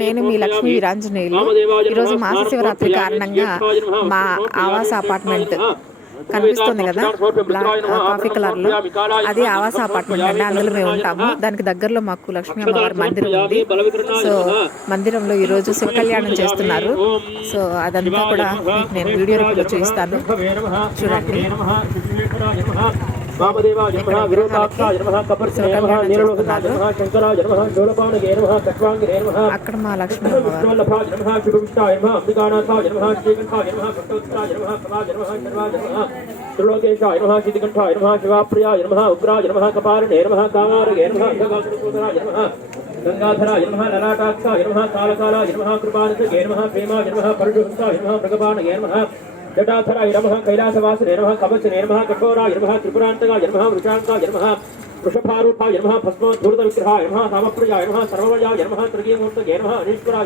నేను మీ లక్ష్మీ వీరాంజనేయులు. ఈరోజు మాస శివరాత్రి కారణంగా మా ఆవాస అపార్ట్మెంట్ కనిపిస్తుంది కదా, బ్లాక్ కాఫీ కలర్లో, అది ఆవాస అపార్ట్మెంట్ అండి. అందులో మేము ఉంటాము. దానికి దగ్గరలో మాకు లక్ష్మీ అమ్మవారి మందిరం ఉంది. సో మందిరంలో ఈరోజు శివ కళ్యాణం చేస్తున్నారు. సో అదంతా కూడా మీకు నేను వీడియో రిపోర్ట్లో చూపిస్తాను, చూడండి. అక్కడ మా లక్ష్మీ త్రిలోకేశాయ నమః సిద్ధికంఠాయ నమః శివాప్రియాయ నమః ఉగ్రాయ నమః కపాలినే నమః కామారగే నమః అంధకాసురసోదరాయ నమః గంగాధరాయ నమః లలాటాక్షాయ నమః కాలకాలాయ నమః కృపానిధగే నమః ప్రేమాయ నమః పరుషహంసాయ నమః మృగపానగే నమః జటాధరాయ నమః కైలాసవాసినే నమః కవచనే నమః కఠోరాయ నమః త్రిపురాంతకాయ నమః వృషాంకాయ నమః వృషభారూపాయ నమః భస్మోద్ధూత విగ్రహాయ నమః రామప్రియాయ నమః సర్వమయాయ నమః త్రిగీమూర్తగే నమః అనీశ్వరాయ